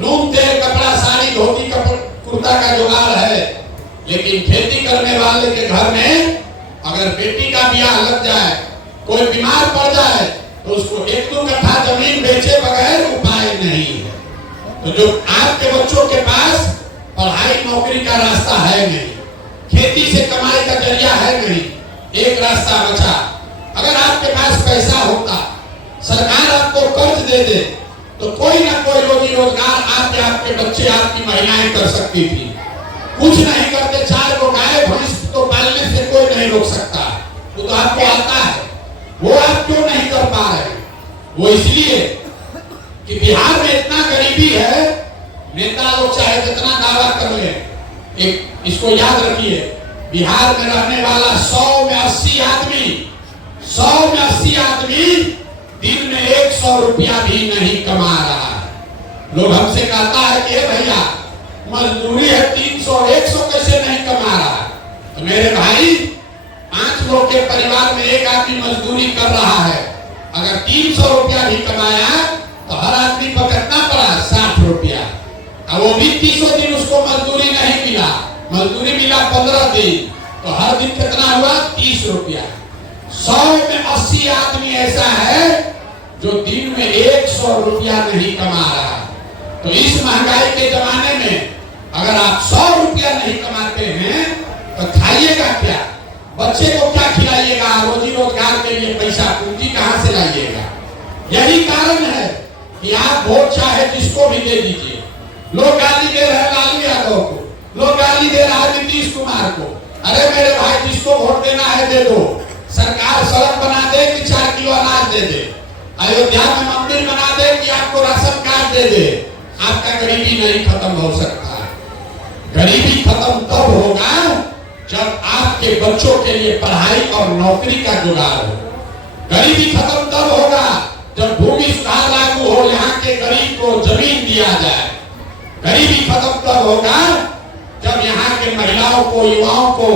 नून तेल कपड़ा साड़ी धोती कुर्ता का जुगाड़ है, लेकिन खेती करने वाले के घर में अगर बेटी का ब्याह लग जाए, कोई बीमार पड़ जाए, तो उसको 1-2 कट्ठा जमीन बेचे बगैर उपाय नहीं है। तो जो आपके बच्चों के पास पढ़ाई नौकरी का रास्ता है नहीं, खेती से कमाई का जरिया है नहीं, एक रास्ता बचा। अगर आपके पास पैसा होता, सरकार आपको कर्ज दे दे, तो कोई ना कोई रोजी रोजगार आपके बच्चे, आपकी महिलाएं कर सकती थी। कुछ नहीं करते, 4 को गाय भैंस तो पालने से कोई नहीं रोक सकता, वो तो आपको आता है। वो आप क्यों नहीं कर पा रहे? वो इसलिए कि बिहार में इतना गरीबी है, नेता लोग चाहे जितना दावा कर ले, एक इसको याद रखिए, बिहार में रहने वाला 100 में 80 आदमी दिन में 100 रुपया भी नहीं कमा रहा है। लोग हमसे कहता है कि भैया मजदूरी है 300, 100 कैसे नहीं कमा रहा है? तो मेरे भाई, 5 लोग के परिवार में एक आदमी मजदूरी कर रहा है, अगर 300 रुपया भी कमाया तो हर आदमी पर कितना पड़ा? 60 रुपया। अब वो भी 30 दिन उसको मजदूरी नहीं मिला, मजदूरी मिला 15 दिन, तो हर दिन कितना हुआ? 30 रुपया। 100 में 80 आदमी ऐसा है जो दिन में 100 रुपया नहीं कमा रहा। तो इस महंगाई के जमाने में अगर आप 100 रुपया नहीं कमाते हैं तो खाइएगा क्या? बच्चे को क्या खिलाइएगा? रोजी रोजगार के लिए पैसा पूंजी कहां से लाइएगा? यही कारण है कि आप वोट चाहे जिसको भी दे दीजिए। लोग गाली दे रहे हैं लालू यादव को, लोग गाली दे रहा है नीतीश कुमार को। अरे मेरे भाई, जिसको वोट देना है दे दो। सरकार सड़क बना दे कि 4 किलो अनाज दे दे, अयोध्या में मंदिर बना दे कि आपको राशन कार्ड दे दे, आपका गरीबी नहीं खत्म हो सकता। गरीबी खत्म तब होगा जब आपके बच्चों के लिए पढ़ाई और नौकरी का जुगाड़ हो। गरीबी खत्म तब होगा जब भूमि सुधार लागू हो, यहाँ के गरीब को जमीन दिया जाए। गरीबी खत्म तब होगा जब यहाँ के महिलाओं को, युवाओं को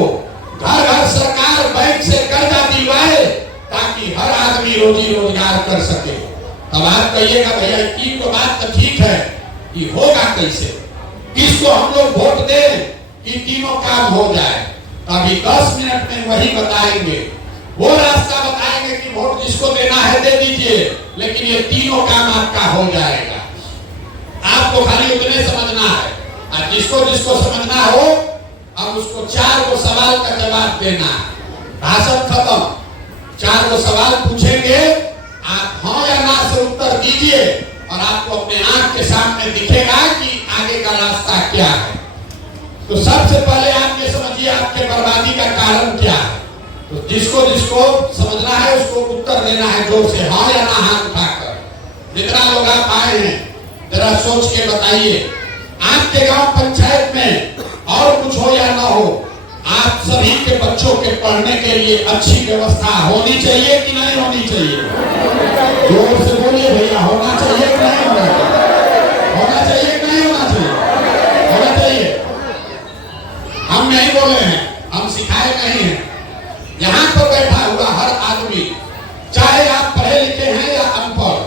घर घर सरकार बैंक से कर्जा दिलवाए, ताकि हर आदमी रोजी रोजगार कर सके। अब आप कहिएगा भैया की तो बात तो ठीक है, ये होगा कैसे? किसको हम लोग वोट दें कि तीनों काम हो जाए? अभी 10 मिनट में वही बताएंगे, वो रास्ता बताएंगे कि वोट जिसको देना है दे दीजिए, लेकिन ये तीनों काम आपका हो जाएगा। आपको खाली उतने समझना है, और जिसको जिसको समझना हो अब उसको 4 सवाल का जवाब देना है। भाषण खत्म, 4 सवाल पूछेंगे, आप हाँ या ना से उत्तर दीजिए और आपको अपने आंख के सामने दिखेगा कि आगे का रास्ता क्या है। तो सबसे पहले आप ये समझिए आपके बर्बादी का कारण क्या है। तो जिसको जिसको समझना है उसको उत्तर देना है जोर से, हाँ या ना हाथ उठाकर। जितना लोग आप आए हैं जरा सोच के बताइए, आपके गांव पंचायत में और कुछ हो या ना हो, आप सभी के बच्चों के पढ़ने के लिए अच्छी व्यवस्था होनी चाहिए कि नहीं होनी चाहिए? जोर से बोलिए भैया, होना चाहिए कि नहीं होना चाहिए? होना चाहिए कि नहीं होना चाहिए? होना चाहिए। हम नहीं बोले हैं, हम सिखाए नहीं हैं। यहाँ पर बैठा हुआ हर आदमी, चाहे आप पढ़े लिखे हैं या अनपढ़,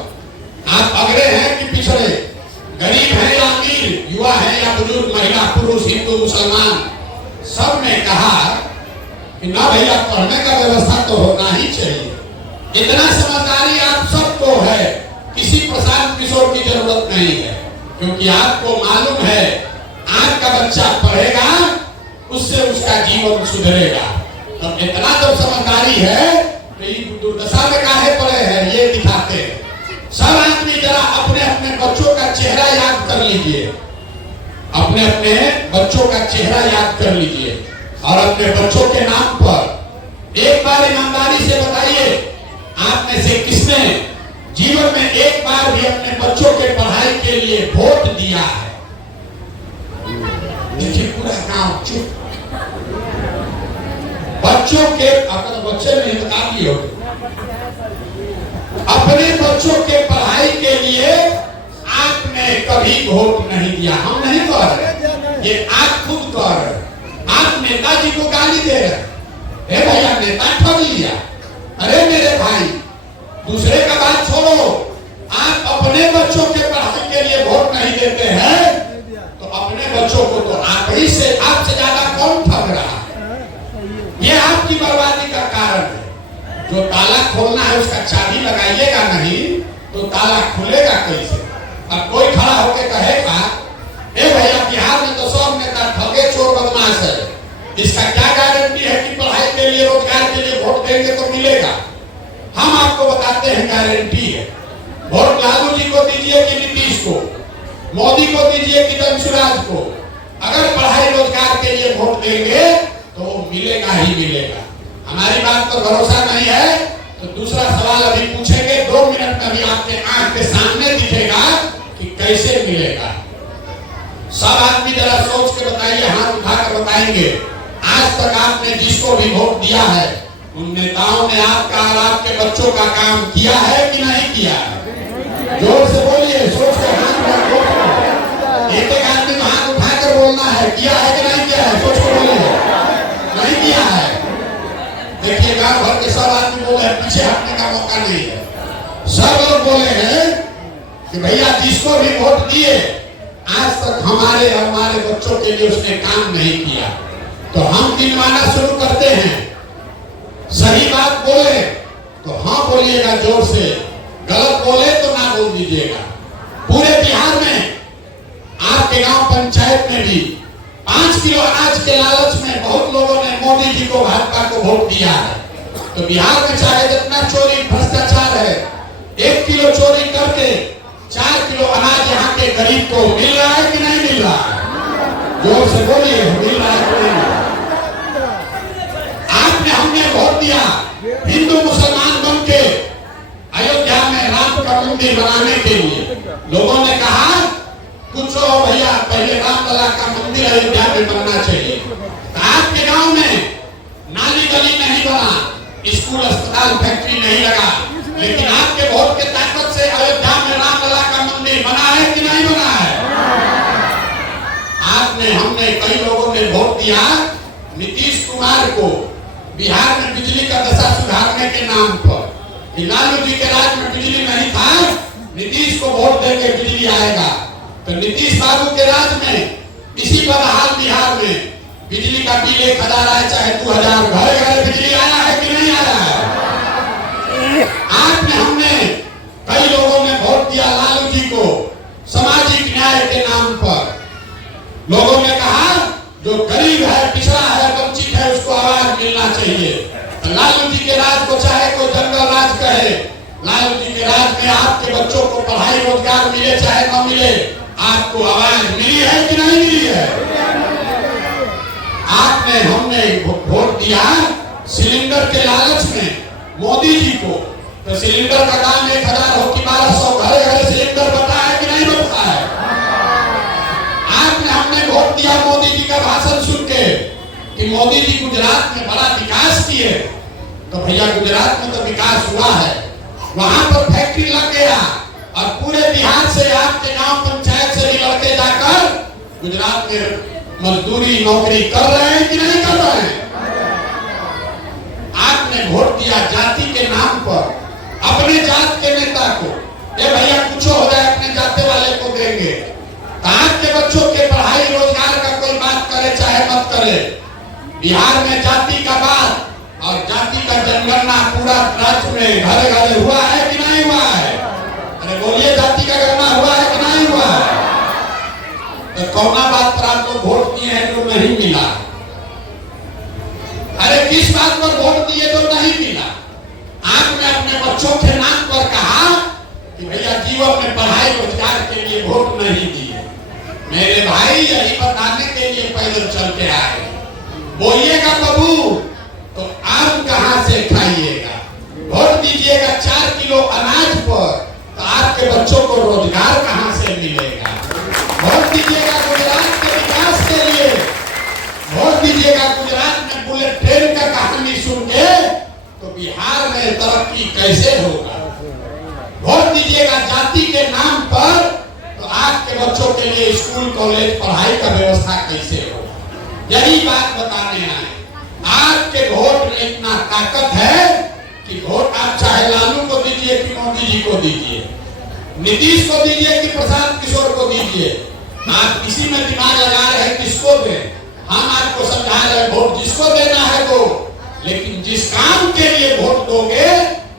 आप अगड़े हैं कि पिछड़े, गरीब हैं या अमीर, युवा है या बुजुर्ग, महिला पुरुष, हिंदू मुसलमान, सब ने कहा कि ना भैया पढ़ने का व्यवस्था तो होना ही चाहिए। इतना समझदारी आप सबको है, किसी प्रशांत किशोर की जरूरत नहीं है, क्योंकि आपको मालूम है आज का बच्चा पढ़ेगा उससे उसका जीवन सुधरेगा। तो इतना तो समझदारी है कि दुर्दशा में काहे पड़े हैं ये दिखाते हैं। सब आदमी जरा अपने अपने बच्चों का चेहरा याद कर लीजिए, अपने अपने बच्चों का चेहरा याद कर लीजिए और अपने बच्चों के नाम पर एक बार ईमानदारी से बताइए, आप में से किसने जीवन में एक बार भी अपने बच्चों के पढ़ाई के लिए वोट दिया है? देखिए पूरा गांव चुप। बच्चों के अपने बच्चे में इंतकाल लिए होते, अपने बच्चों के पढ़ाई के लिए आपने कभी वोट नहीं दिया। हम नहीं कह रहे, ये आप खुद कह रहे। आप नेताजी को गाली दे रहे, हे भैया नेता ठग लिया। अरे मेरे भाई, दूसरे का बात छोड़ो, आप अपने बच्चों के पढ़ाई के लिए वोट नहीं देते हैं तो अपने बच्चों को तो आप ही से, आपसे ज्यादा कौन ठग रहा है? ये आपकी बर्बादी का कारण है। जो ताला खोलना है उसका चाबी लगाइएगा नहीं तो ताला खुलेगा कैसे? अब कोई खड़ा होकर कहेगा ए भैया बिहार में तो सब नेता ठगे चोर बदमाश है, इसका क्या गारंटी है कि पढ़ाई के लिए रोजगार के लिए वोट देंगे तो मिलेगा? हम आपको बताते हैं गारंटी है। वोट लालू जी को दीजिए कि नीतीश को, मोदी को दीजिए कि धनसुराज को, अगर पढ़ाई रोजगार के लिए वोट देंगे तो मिलेगा ही मिलेगा। हमारी बात पर भरोसा नहीं है तो दूसरा सवाल अभी पूछेंगे, 2 मिनट में भी आपके आंख के सामने दिखेगा कि कैसे मिलेगा। सब आदमी जरा सोच के बताइए, हाथ उठाकर बताएंगे आज तक आपने जिसको भी वोट दिया है उन नेताओं ने आपका और आपके बच्चों का काम किया है कि नहीं किया है? जोर से बोलिए, सोच कर हाथ उठाकर, एक एक आदमी को हाथ उठाकर बोलना है, किया है कि नहीं किया है? सोच कर बोलिए, नहीं किया है। देखिए गांव भर के सब आदमी बोले हैं, पीछे हटने का मौका नहीं है। सब लोग बोले हैं कि भैया जिसको भी वोट दिए आज तक हमारे और हमारे बच्चों के लिए उसने काम नहीं किया, तो हम गिनवाना शुरू करते हैं। सही बात बोले तो हाँ बोलिएगा जोर से, गलत बोले तो ना बोल दीजिएगा। पूरे बिहार में आपके गांव पंचायत में भी 5 किलो अनाज के लालच में बहुत लोगों ने मोदी जी को, भाजपा को वोट दिया है। तो बिहार में चाहे जितना चोरी भ्रष्टाचार है, 1 किलो चोरी करके 4 किलो अनाज यहाँ के गरीब को मिल रहा है कि नहीं मिल रहा है? जोर से बोलिए, मिल रहा है कि नहीं? आपने, हमने वोट दिया हिंदू मुसलमान बन के अयोध्या में राम का मंदिर बनाने के लिए। लोगों ने कहा कुछ भैया पहले रामलला का मंदिर अयोध्या में बनना चाहिए। आपके गांव में नाली गली नहीं बना, स्कूल अस्पताल फैक्ट्री नहीं लगा, लेकिन आपके वोट के ताकत से अयोध्या में रामलला का मंदिर बना है कि नहीं बना है? आपने, हमने, कई लोगों ने वोट दिया नीतीश कुमार को बिहार में बिजली का दशा सुधारने के नाम पर। लालू जी के राज में बिजली नहीं था, नीतीश को वोट देंगे बिजली आएगा। तो नीतीश बाबू के राज में इसी बदहाल बिहार में बिजली का बिल 1000 आए चाहे 2000, घर घर बिजली आया है कि नहीं आया है? आपने, हमने, कई लोगों ने वोट दिया लालू जी को सामाजिक न्याय के नाम पर। लोगों ने कहा जो गरीब है, पिछड़ा है, वंचित है, उसको आवाज मिलना चाहिए। तो लालू जी के राज को चाहे कोई जंगल राज कहे, लालू जी के राज में आपके बच्चों को पढ़ाई रोजगार मिले चाहे न मिले, आपको आवाज मिली है कि नहीं मिली है? आपने, हमने वोट दिया सिलेंडर के लालच में मोदी जी को। तो सिलेंडर का दाम 1000 हो कि 1200, घरे घरे सिलेंडर बता है कि नहीं बता है? आपने, हमने वोट दिया मोदी जी का भाषण सुन के कि मोदी जी गुजरात में बड़ा विकास किए। तो भैया गुजरात में तो विकास हुआ है, वहां पर फैक्ट्री लग गया और पूरे बिहार से आपके गांव पंचायत से भी लड़के जाकर गुजरात में मजदूरी नौकरी कर रहे हैं कि नहीं कर रहे हैं? आपने वोट दिया जाति के नाम पर, अपने जात के नेता को, ए भैया कुछ हो जाए अपने जाते वाले को देंगे। आपके बच्चों के पढ़ाई रोजगार का कोई बात करे चाहे मत करे, बिहार में जाति का बात और जाति का जनगणना पूरा राज्य में घरे घरे हुआ है कि नहीं हुआ है? अरे बोलिए, जाति का गणना हुआ है कि नहीं हुआ है? तो कौना बात पर आप लोग वोट दिए हैं जो नहीं मिला? अरे किस बात पर वोट दिए तो नहीं मिला? आपने अपने बच्चों के नाम पर कहा कि भैया जीवन में पढ़ाई रोजगार के लिए वोट नहीं दिए। मेरे भाई यही बताने के लिए पैदल चल के आए। बोलिएगा बबू तो आम कहां से खाइएगा? वोट दीजिएगा 4 किलो अनाज पर तो आपके बच्चों को रोजगार कहां से मिलेगा? वोट दीजिएगा गुजरात के विकास के लिए, वोट दीजिएगा गुजरात में बुलेट ट्रेन का कहानी सुन के तो बिहार में तरक्की कैसे होगा? वोट दीजिएगा जाति के नाम पर तो आपके बच्चों के लिए स्कूल कॉलेज पढ़ाई का व्यवस्था कैसे होगा? यही बात बताने आए। आपके वोट में इतना ताकत है कि वोट आप चाहे लालू को दीजिए कि मोदी जी को दीजिए, नीतीश को दीजिए कि प्रशांत किशोर को दीजिए, आप किसी में दिमाग लगा रहे हैं किसको दें। हम आपको समझा रहे हैं वोट जिसको देना है वो, लेकिन जिस काम के लिए वोट दोगे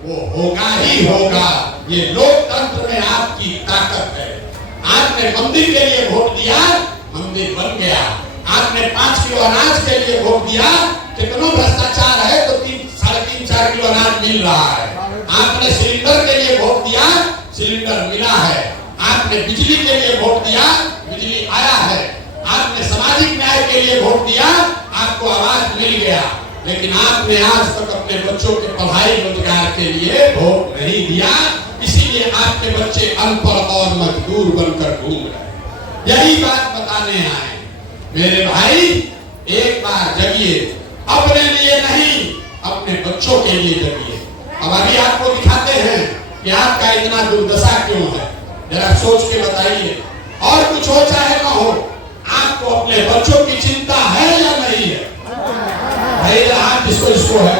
वो होगा ही होगा। ये लोकतंत्र में आपकी ताकत है। आपने मंदिर के लिए वोट दिया, मंदिर बन गया। आपने 5 किलो अनाज के लिए वोट दिया, कितना भ्रष्टाचार है तो 3-4.5 किलो अनाज मिल रहा है। आपने सिलेंडर के लिए वोट दिया, सिलेंडर मिला है। आपने बिजली के लिए वोट दिया, बिजली आया है। आपने सामाजिक न्याय के लिए वोट दिया, आपको आवाज मिल गया। लेकिन आपने आज तक अपने बच्चों के पढ़ाई रोजगार के लिए वोट नहीं दिया, इसीलिए आपके बच्चे अनपढ़ और मजदूर बनकर घूम रहे। यही बात बताने आए मेरे भाई, एक बार जगिए, अपने लिए नहीं अपने बच्चों के लिए जगिए। अब अभी आपको दिखाते हैं कि आपका इतना दुर्दशा क्यों है, जरा सोच के बताइए। और कुछ हो चाहे ना हो, आपको अपने बच्चों की चिंता है या नहीं है? भाई हाथ जिसको इसको है,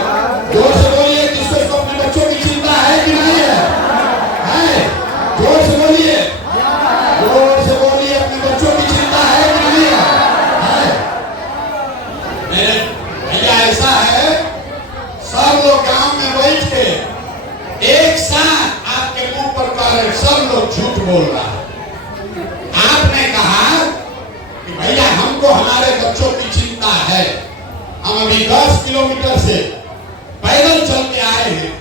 जोर से बोलिए, जिसको इसको अपने बच्चों की चिंता है कि नहीं है? है? जोर से बोलिए, जोर से बोलिए, अपने बच्चों की चिंता है कि नहीं है? मेरे भैया ऐसा है, सब लोग गांव में बैठ के एक साथ आपके मुंह पर कह रहे, सब लोग झूठ बोल रहा है। आपने कहा कि भैया हमको हमारे बच्चों की चिंता है, हम अभी 10 किलोमीटर से पैदल चल के आए हैं।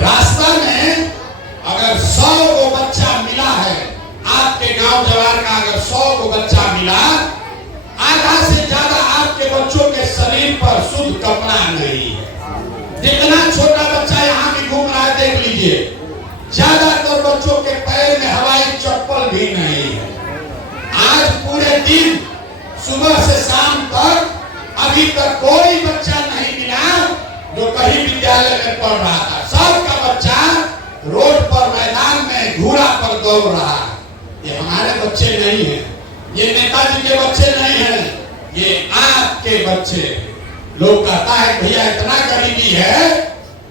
रास्ता में अगर 100 को बच्चा मिला है, आपके गांव जवार का अगर 100 को बच्चा मिला, आधा से ज्यादा आपके बच्चों के शरीर पर शुद्ध कपड़ा नहीं है। जितना छोटा बच्चा यहाँ भी घूम रहा है देख लीजिए, ज्यादातर बच्चों के पैर में हवाई चप्पल भी नहीं है। आज पूरे दिन सुबह से शाम तक अभी तक कोई बच्चा नहीं मिला जो कहीं विद्यालय में पढ़ रहा था। सबका बच्चा रोड पर, मैदान में, घोड़ा पर दौड़ रहा है। ये हमारे बच्चे नहीं हैं, ये नेताजी के बच्चे नहीं हैं, ये आपके बच्चे। लोग कहता है भैया इतना गरीबी है,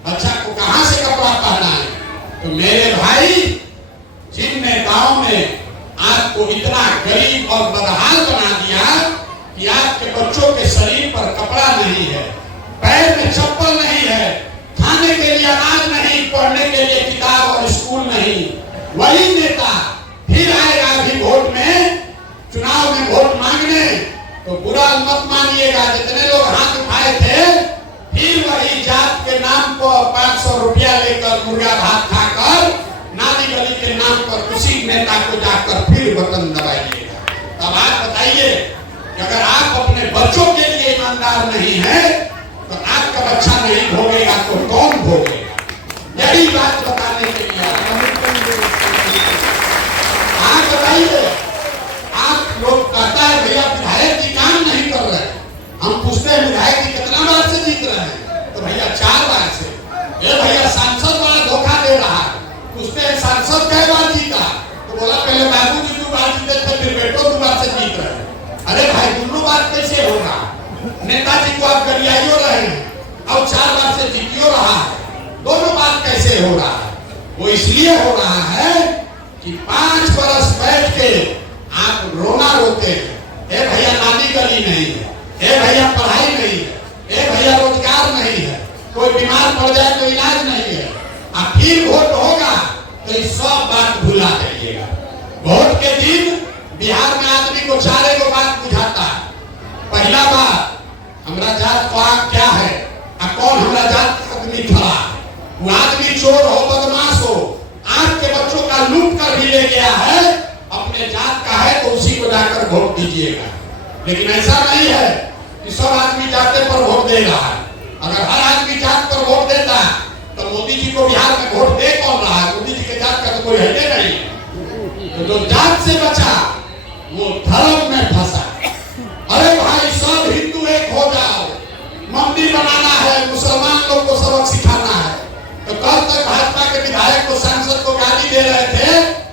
बच्चा को कहां से कपड़ा पहना है? तो मेरे भाई, जिन नेताओं ने आपको इतना गरीब और बदहाल बना दिया कि आपके बच्चों के शरीर पर कपड़ा नहीं है, पैर में चप्पल नहीं है, खाने के लिए अनाज नहीं, पढ़ने के लिए किताब और स्कूल नहीं, वही नेता फिर आएगा अभी वोट में, चुनाव में वोट मांगने। तो बुरा मत मानिएगा, जितने लोग हाथ उठाए थे, फिर वही जात के नाम पर 500 रुपया लेकर मुर्गा भात खाकर नाली गली के नाम पर उसी नेता को जाकर फिर बटन दबाइएगा। तब आप बताइए कि अगर आप अपने बच्चों के लिए ईमानदार नहीं है तो आपका बच्चा नहीं भोगेगा तो कौन भोगेगा? यही बात बताने के लिए आप बताइए। आप लोग कहता है भैया विधायक जी काम नहीं कर रहे, हम पूछते हैं विधायक जी कितना बार से जीत रहे हैं? तो भैया 4 बार से। ये भैया सांसद बड़ा धोखा दे रहा है, पूछते हैं सांसद कई बार जीता? तो बोला पहले बाबू जी 2 बार जीते थे, फिर बेटो 2 बार से जीत रहे हैं। अरे भाई दोनों बार कैसे होगा? नेताजी को आप गरियाइयो रहे हैं और 4 बार से जीतियो रहा है, दोनों बार कैसे हो रहा है? वो इसलिए हो रहा है कि 5 बरस बैठ के आप रोना रोते हैं, ए भैया नाली गली नहीं है, ए भैया पढ़ाई नहीं है, ए भैया रोजगार नहीं है, कोई बीमार पड़ जाए तो इलाज नहीं है। अब फिर वोट होगा तो ये सब बात भुला जाइएगा। वोट के दिन बिहार में आदमी को 4 बात बुझाता है। पहला बात, हमरा जात पाक क्या है, कौन हमरा जात आदमी खड़ा, वो आदमी चोर हो, बदमाश हो, आपके बच्चों का लूट कर भी ले गया है, अपने जात का है तो उसी को जाकर वोट दीजिएगा। लेकिन ऐसा नहीं है कि सब आदमी जाते पर वोट दे रहा है। अगर हर आदमी जात पर वोट देता तो मोदी जी को बिहार में वोट दे कौन रहा है? मोदी जी के जात का तो कोई है नहीं। तो जो जात से बचा वो धर्म में फंसा। अरे भाई सब हिंदू एक हो जाओ, मंदिर बनाना है, मुसलमान लोग को सबक सिखाना है। तो कल तक भाजपा के विधायक को, सांसद को गाली दे रहे थे,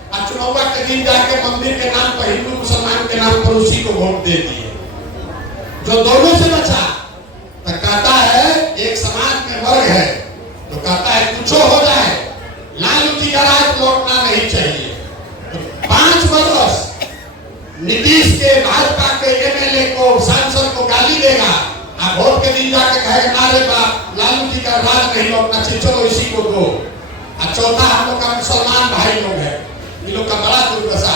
और चुनाव के दिन जाके मंदिर के नाम पर, हिंदू मुसलमान के नाम पर उसी को वोट दे दिए। जो दोनों से बचा तो कहता है एक समाज में वर्ग है, तो कहता है कुछ हो जाए, लालू जी का राज लौटना नहीं से भाजपा के एमएलए को, सांसद को गाली देगा, आप वोट के दिन जाके कहेगा नारे बाप लालू जी का राज नहीं लौटना चाहिए, चलो इसी को दो। और चौथा हम लोग का मुसलमान भाई लोग है, इन लोग का बड़ा दुर्दशा।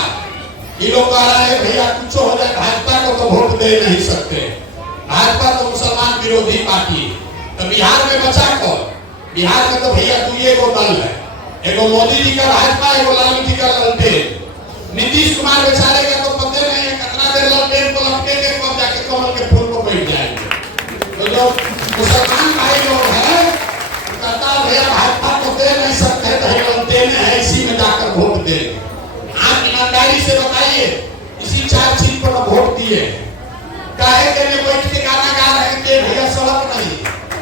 ये लोग कह रहे हैं भैया कुछ हो जाए भाजपा को तो वोट दे नहीं सकते, भाजपा तो मुसलमान विरोधी पार्टी। तो बिहार में बचा कौन? बिहार में तो भैया दुए को दल है, एगो मोदी जी का भाजपा, एगो लालू जी का ललटेन। नीतीश कुमार बेचारे का तो पते नहीं है कितना देर ललटेन को लपटेंगे, कब जाके कमल के फूल को बैठ जाएंगे। तो जो मुसलमान भाई लोग हैं कहता भैया भाजपा को दे नहीं सकते, तो ललटेन है इसी में जाकर वोट देंगे। आप ईमानदारी से बताइए, इसी 4 सीट पर वोट दिए, काहे के लिए बैठ के गाना गा रहे हैं कि भैया सड़क नहीं,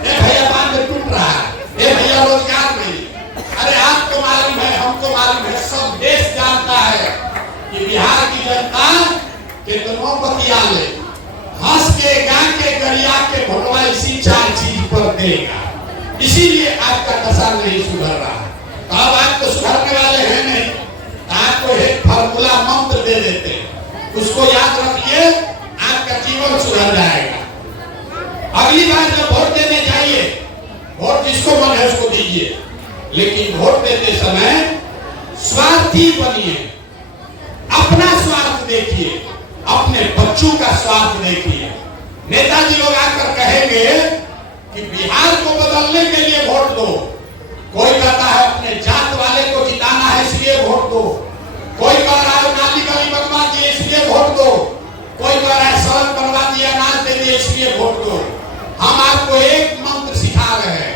ए भैया बांध टूट रहा है, ए भैया रोजगार नहीं। अरे आपको मालूम है, हमको मालूम है, सब देश जानता है कि बिहार की जनता कितनों बतियाले हंस के गा के गरिया के भोटवा इसी 4 चीज पर देगा। इसीलिए आपका दशा नहीं सुधर रहा है। तो अब आप तो सुधरने वाले हैं नहीं, आपको एक फार्मूला मंत्र दे देते हैं, उसको याद रखिए, आपका जीवन सुधर जाएगा। अगली बार जब वोट देने जाइए, वोट जिसको मन है उसको दीजिए, लेकिन वोट देते समय स्वार्थी बनिए, अपना स्वार्थ देखिए, अपने बच्चों का स्वार्थ देखिए। नेताजी लोग आकर कहेंगे कि बिहार को बदलने के लिए वोट दो, कोई कहता है अपने जात वाले को जिताना है इसलिए वोट दो, कोई कह रहा है नाली गली बनवा दिए इसलिए वोट दो, कोई कह रहा है सड़क बनवा दिया अनाज दे दिए इसलिए वोट दो। हम आपको एक मंत्र सिखा रहे हैं,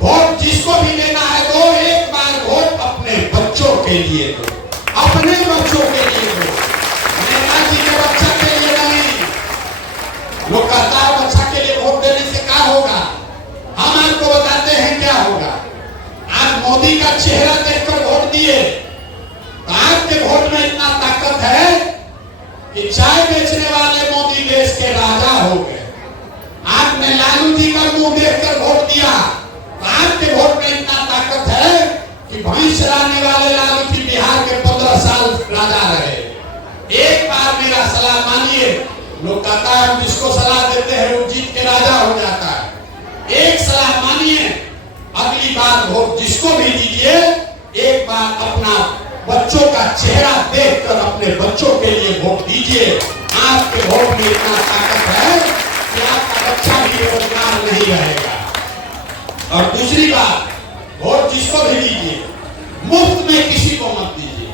वोट जिसको भी देना है दो, एक बार वोट अपने बच्चों के लिए दो, अपने बच्चों के लिए दो, नेताजी के बच्चा के लिए नहीं। लोग कहता है बच्चा के लिए वोट देने से क्या होगा, हम आपको बताते हैं क्या होगा। आप मोदी का चेहरा देखकर वोट दिए, तो आपके वोट में इतना ताकत है कि चाय बेचने वाले मोदी देश के राजा हो गए। आपने लालू जी का मुंह देखकर वोट दिया, तो आपके वोट में इतना ताकत है कि भैंस चराने वाले लालू जी बिहार के 15 साल राजा रहे। एक बार मेरा सलाह मानिए, लोग कहता है जिसको सलाह देते हैं वो जीत के राजा हो जाता है। एक सलाह मानिए, अगली बार वोट जिसको भी दीजिए, एक बार अपना बच्चों का चेहरा देखकर अपने बच्चों के लिए वोट दीजिए। आपके वोट में इतना ताकत है कि आपका बच्चा भी बेरोजगार नहीं रहेगा। और दूसरी बात, वोट जिसको भी दीजिए, मुफ्त में किसी को मत दीजिए।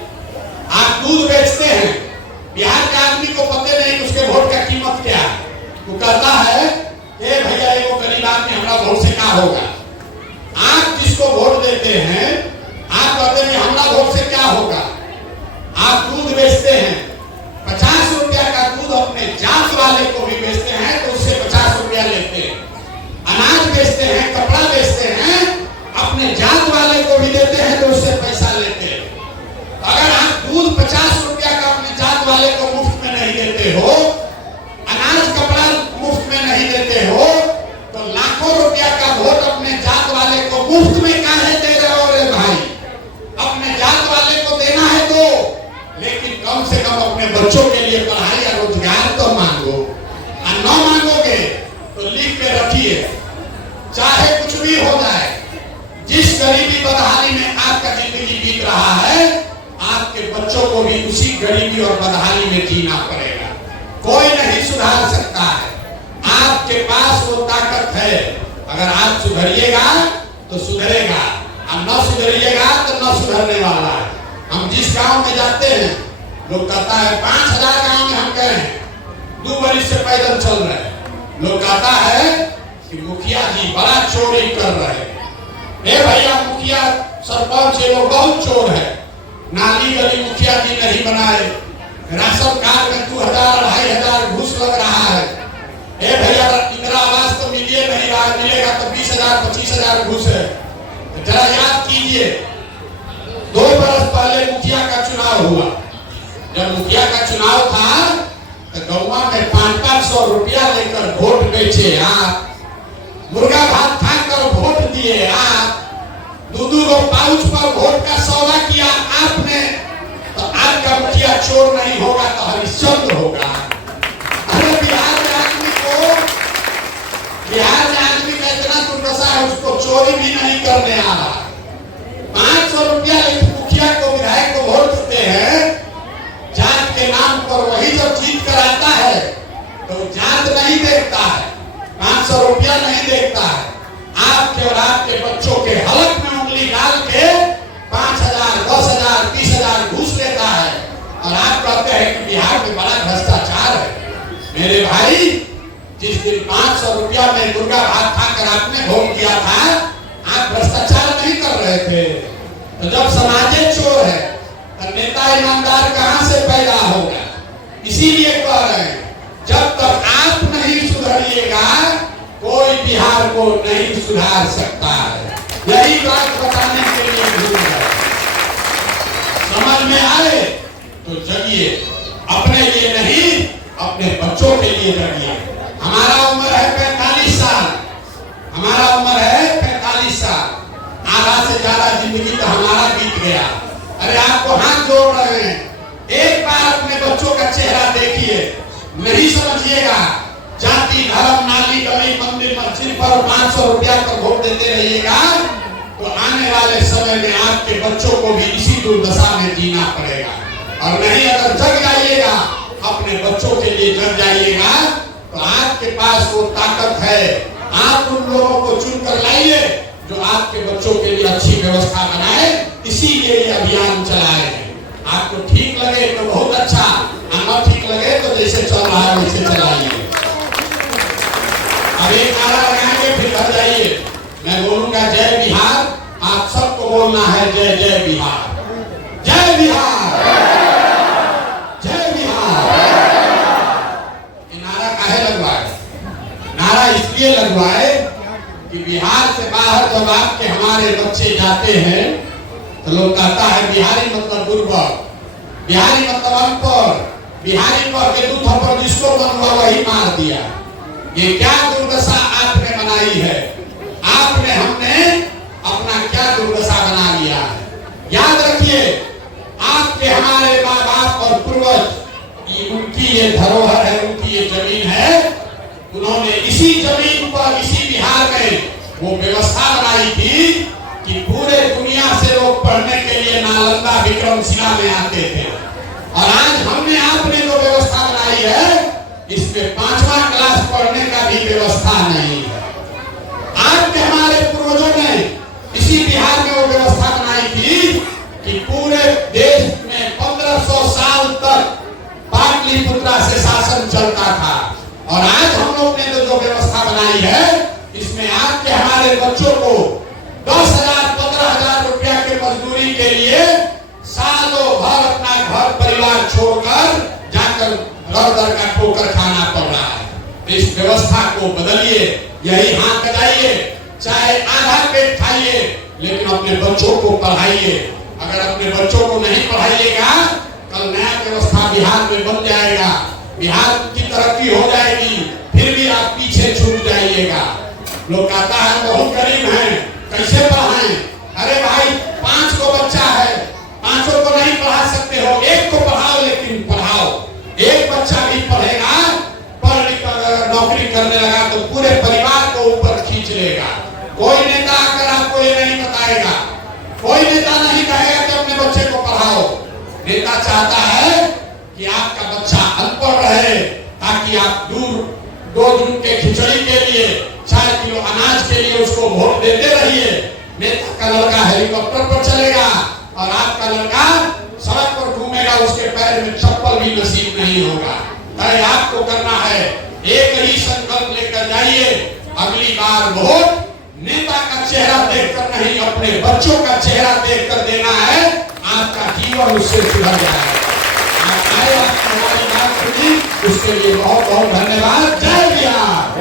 आप दूध बेचते हैं, बिहार के आदमी को पता नहीं कि उसके वोट का कीमत क्या है, वो कहता है ए भैया ये गरीब आदमी हमारा वोट से क्या होगा। आप जिसको वोट देते हैं, आप कहते हैं हमारा वोट से क्या होगा। आप दूध बेचते हैं, 50 रुपया का दूध अपने जात वाले को भी बेचते हैं तो उससे 50 रुपया लेते हैं। अनाज बेचते हैं, कपड़ा बेचते हैं, अपने जात वाले को भी देते हैं तो उससे पैसा लेते हैं। अगर आप दूध 50 रुपया का अपने जात वाले को मुफ्त में नहीं देते हो, अनाज कपड़ा मुफ्त में नहीं देते हो, तो लाखों रुपया का वोट अपने जात वाले को मुफ्त में काहे दे रहे हो रे भाई। अपने जात वाले को देना है तो, लेकिन कम से कम अपने बच्चों के लिए पढ़ाई या रोजगार तो मांगो। और न मांगोगे तो लिख के रखिए, चाहे कुछ भी हो जाए, जिस गरीबी बदहाली में आपका जिंदगी बीत रहा है, आपके बच्चों को भी उसी गरीबी और बदहाली में जीना पड़ेगा। कोई नहीं सुधार सकता है, आपके पास वो ताकत है। अगर आप सुधरिएगा तो सुधरेगा, और न सुधरिएगा तो न सुधरने वाला है। हम जिस गांव में जाते हैं, लोग कहता है 5000 गांव में हम गए हैं, 2 बरस से पैदल चल रहे हैं। लोग कहता है कि मुखिया जी बड़ा चोरी कर रहे हैं। ए भैया मुखिया सरपंच ये लोग बहुत चोर है, नाली गली मुखिया जी नहीं बनाए, राशन कार्ड में 2000-2500 घूस लग रहा है। ए भैया इंदिरा आवास तो मिलिए नहीं रहा, मिलेगा तो 20,000-25,000 घूस है। जरा याद कीजिए, 2 बरस पहले मुखिया का चुनाव हुआ। जब मुखिया का चुनाव था तो गौवा में 500-500 रुपया लेकर वोट बेचे आप, मुर्गा भात खाकर वोट दिए आप, 2-2 गो पाउच पर वोट का सौदा किया आपने। तो आपका मुखिया चोर नहीं होगा तो हरिश्चंद्र होगा। कोई भी नहीं करने आ रहा। 500 रुपया लेकर मुखिया को, विधायक को वोट देते हैं, जात के नाम पर। वही जब जीत कर आता है तो जात नहीं देखता है, 500 रुपया नहीं देखता है। आपके और आपके बच्चों के हलक में उंगली डाल के 5,000, 10,000, 30,000 घूस लेता है और आप कहते हैं कि बिहार में बड़ा भ्रष्टाचार है। मेरे भाई, जिस दिन 500 रुपया में दुर्गा भात खाकर आपने भोग दिया था, आप भ्रष्टाचार नहीं कर रहे थे। तो जब समाजे चोर है तो नेता ईमानदार कहां से पैदा होगा? इसीलिए कह रहे हैं, जब तक आप नहीं सुधरिएगा कोई बिहार को नहीं सुधार सकता है। यही बात बताने के लिए भूल है। समझ में आए तो जगिए, अपने लिए नहीं अपने बच्चों के लिए जगिए। हमारा उम्र है 45 साल, हमारा उम्र है 45 साल। आधा से ज्यादा जिंदगी तो हमारा बीत गया। अरे आपको हाथ जोड़ रहे हैं, एक बार अपने बच्चों का चेहरा देखिए। नहीं समझिएगा, जाति, धर्म, नाली, गली, मंदिर, मस्जिद पर 500 रुपया पर वोट देते रहिएगा तो आने वाले समय में आपके बच्चों को भी इसी दुर्दशा में जीना पड़ेगा। और नहीं, अगर जग जाइएगा, अपने बच्चों के लिए जग जाइएगा तो आपके पास वो ताकत है। आप उन लोगों को चुनकर लाइए जो आपके बच्चों के लिए अच्छी व्यवस्था बनाए। इसीलिए ये अभियान चलाए हैं। आपको ठीक लगे तो बहुत अच्छा, न ठीक लगे तो जैसे चल रहा है वैसे चलाइए। अब एक नारा लगाएंगे, फिर घर जाइए। मैं बोलूंगा जय बिहार, आप सबको बोलना है जय जय बिहार, जय बिहार, जय बिहार। ये नारा काहे लगवाए? नारा इसलिए लगवाए कि बिहार से बाहर जब आपके हमारे बच्चे जाते हैं तो लोग कहता है बिहारी मतलब बुर्बक, बिहारी मतलब अनपढ़, बिहारी पर के दू थप्पड़ जिसको मन हुआ वही मार दिया। ये क्या दुर्दशा आपने बनाई है? आपने, हमने अपना क्या दुर्दशा बना लिया है? याद रखिए, आपके हमारे माँ बाप और पूर्वज, उनकी ये धरोहर है, उनकी ये जमीन है। उन्होंने इसी जमीन पर, इसी बिहार में वो व्यवस्था बनाई थी कि पूरे दुनिया से लोग पढ़ने के लिए नालंदा, विक्रमशिला में आते थे। और आज हमने, आपने जो व्यवस्था बनाई है, इसमें 5वां क्लास पढ़ने का भी व्यवस्था नहीं है। आपके हमारे पूर्वजों ने इसी बिहार में वो व्यवस्था बनाई थी कि पूरे देश में 1500 साल तक पाटलिपुत्रा से शासन चलता था। और आज हम लोग ने तो जो व्यवस्था बनाई है, इसमें आपके हमारे बच्चों को 10,000, 15,000 रुपया के मजदूरी के लिए सालों भर अपना घर परिवार छोड़कर जाकर दर का ठोकर खाना पड़ रहा है। इस व्यवस्था को बदलिए, यही हाथ बजाइए, चाहे आधा पेट खाइए, लेकिन अपने बच्चों को पढ़ाइए। अगर अपने बच्चों को नहीं पढ़ाइएगा, कल नया व्यवस्था बिहार में बन जाएगा, बिहार की तरक्की हो जाएगी, फिर भी आप पीछे छूट जाइएगा। लोग कहता है बहुत गरीब हैं, कैसे पढ़ाएं? अरे भाई, 5 को बच्चा है, 5 को नहीं पढ़ा सकते हो, एक को पढ़ाओ, लेकिन पढ़ाओ। एक बच्चा भी पढ़ेगा, पढ़ लिख कर अगर नौकरी करने लगा तो पूरे परिवार को ऊपर खींच लेगा। कोई नेता आकर आपको ये नहीं बताएगा, कोई नेता नहीं कहेगा कि अपने बच्चे को पढ़ाओ। नेता चाहता है कि आपका बच्चा अनपढ़ रहे, ताकि आप दो दिन के खिचड़ी के लिए, 4 किलो अनाज के लिए उसको वोट देते रहिए। नेता का लड़का हेलीकॉप्टर पर चलेगा और आपका लड़का सड़क पर घूमेगा, उसके पैर में चप्पल भी नसीब नहीं होगा। तय आपको करना है, एक ही संकल्प लेकर जाइए, अगली बार वोट नेता का चेहरा देखकर नहीं, अपने बच्चों का चेहरा देखकर देना है। आपका जीवन उससे सुधर जाएगा। आप आए, आप हमारी बात सुनी, उसके लिए बहुत बहुत धन्यवाद। जय बिहार।